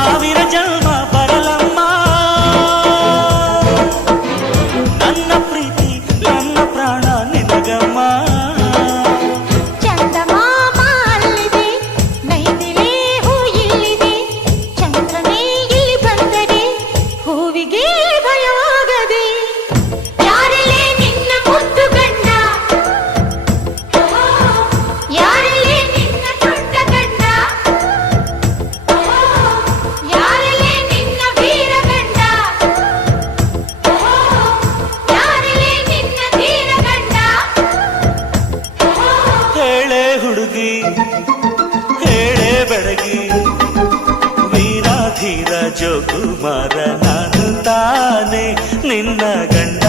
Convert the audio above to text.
ಸಾವಿರ ಜನ್ಮ ಬರಲಮ್ಮ ನನ್ನ ಪ್ರೀತಿ ನನ್ನ ಪ್ರಾಣ ನಿನಗಮ್ಮ ಹುಡುಗಿ ಹೇಳೆ ಬೆಳಗಿ ವೀರಾಧೀರ ಜೋಕುಮಾರ ನಾನು ತಾನೆ ನಿನ್ನ ಗಂಡ